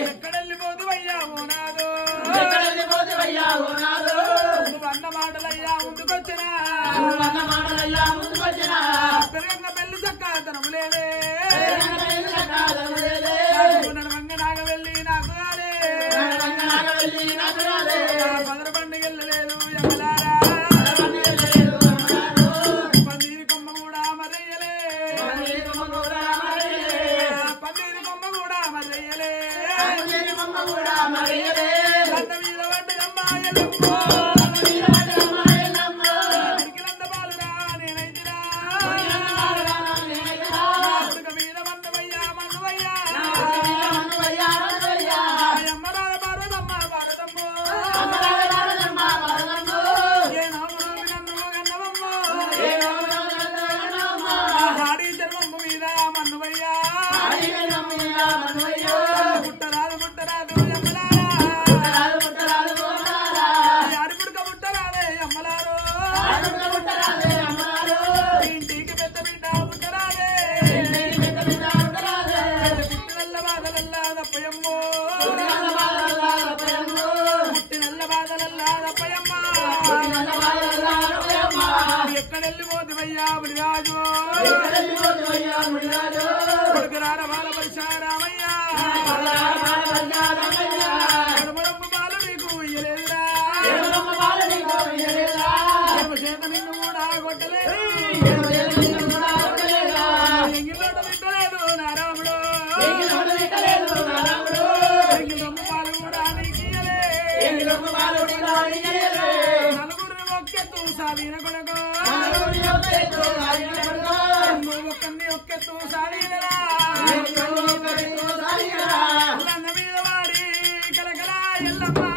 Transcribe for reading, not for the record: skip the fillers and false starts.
ఎక్కడెళ్ళిపోతువయ్యా ఓనాదు నువ్వు అన్న మాటలయ్యా ముందుకొచ్చినా పెరుగన్న పెళ్లి చక్కదనము లేదే నడవంగ నాగ వెళ్ళి నాకు పదర పండుగ వెళ్ళలేదు ఎమ్మలారా పన్నీరు కొమ్మ కూడా మరయ్యలే పన్నీరు కొమ్మ కూడా మరయ్యలే కంద మీద పడ్డదమ్మా ఎల్లమ్మ బాలురా నేనైతిరా మీద మన్నవయ్యా అమ్మరాల భారతమ్మ భారతమ్మో ఏ నవ్వు నన్ను గన్నవమ్మో ఆడి జన్మమ్మ మీద మన్నువయ్యా పుట్టరాదు అడుపుడుక పుట్టరాదే అమ్మలారు ఇంటికి పెద్ద బిడ్డ పుట్టరాదే పుట్టినల్ల బాధలల్లా దప్పయమ్మో పుట్టినల్ల బాధలల్లా దప్పయమ్మ ఎక్కడెళ్ళిపోతువయ్యా మునిరాజు కొడుకురార బాల పరిశారామయ్యా ఎడమరమ్మ బాలు నీకు ఇయ్యలేదురా చేత నిన్ను కూడా కొట్టలేదు ఎంగిలోట విట్టలేదు నారాముడు ఎంగిలమ్మ బాలు కూడా నీకియ్యలే నలుగురు ఒక్కెత్తు సాధీన కొడకు ఒక్కన్ని ఒక్కెత్తు సాధీనరా మీద వాడి కలకల ఎల్లమ్మ